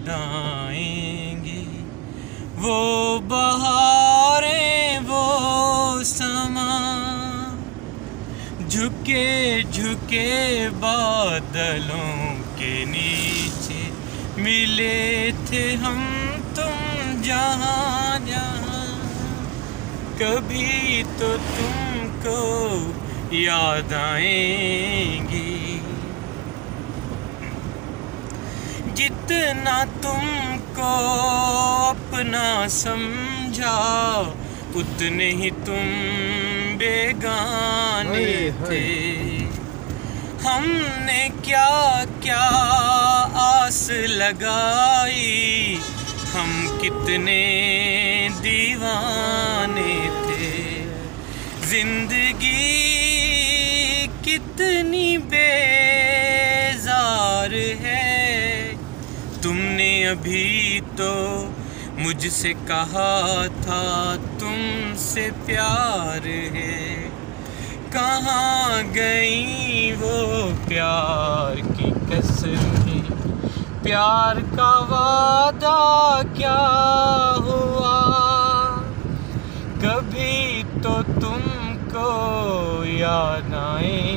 याद आएंगी। वो बहारें, वो समा, झुके झुके बादलों के नीचे मिले थे हम तुम जहाँ जहाँ। कभी तो तुमको याद आएंगी। जितना तुमको अपना समझा उतने ही तुम बेगाने थे। हमने क्या क्या आस लगाई, हम कितने दीवाने थे। जिंदगी कितनी बेजार है, तुमने अभी तो मुझसे कहा था तुमसे प्यार है। कहाँ गई वो प्यार की कसमें, प्यार का वादा क्या हुआ। कभी तो तुमको याद आए